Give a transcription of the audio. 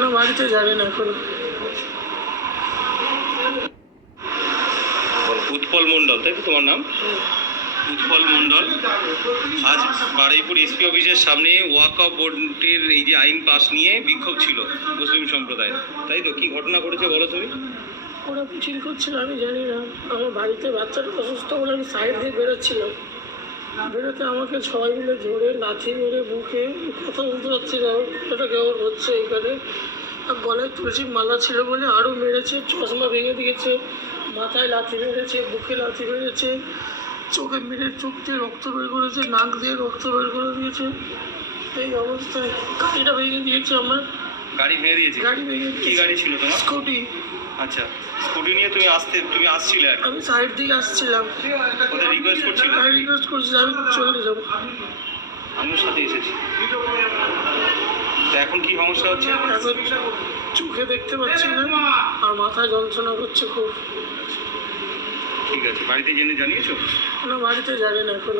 না, বাড়িতে জানি না এখন। উৎপল মণ্ডল, তাই তো তোমার নাম? উৎপল মণ্ডল আজ বারুইপুর এসপি অফিসের সামনে ওয়াকফ বোর্ডের এই যে আইন পাস নিয়ে বিক্ষোভ ছিল মুসলিম সম্প্রদায়, তাই তো? কি ঘটনা ঘটেছে বলো তুমি? ওরা মিছিল করছিল, আমি জানি না। আমার বাড়িতে বাচ্চাটা অসুস্থ বলে আমি সাইড দিয়ে বেরোচ্ছিলাম। বেরোতে আমাকে সবাই মিলে ধরে লাথি মেরে বুকে, কথা বলতে পারছি না, এটা কেমন হচ্ছে এখানে। আর গলায় তুলসীর মালা ছিল বলে আরও মেরেছে, চশমা ভেঙে দিয়েছে, মাথায় লাথি মেরেছে, বুকে লাথি মেরেছে, চোখে মেরে চোখ দিয়ে রক্ত বের করেছে, নাক দিয়ে রক্ত বের করে দিয়েছে। এই অবস্থায় গাড়িটা ভেঙে দিয়েছে আমার। গাড়ি ভেঙে দিয়েছে? গাড়ি ভেঙে কি গাড়ি ছিল তোমার? স্কুটি। আচ্ছা, স্কুটি নিয়ে তুমি আসছিলে আর আমি সাইড দিয়ে আসছিলাম। ওদের রিকোয়েস্ট করছিলে? আমি রিকোয়েস্ট করছি আমি চলে যাবো। আমিও সাথে এসেছি। তো এখন কি সমস্যা হচ্ছে? এখন চোখে দেখতে পাচ্ছি না আর মাথায় যন্ত্রণা করছে খুব। ঠিক আছে, বাড়িতে জেনে জানিয়েছো? না, বাড়িতে জানি না এখন।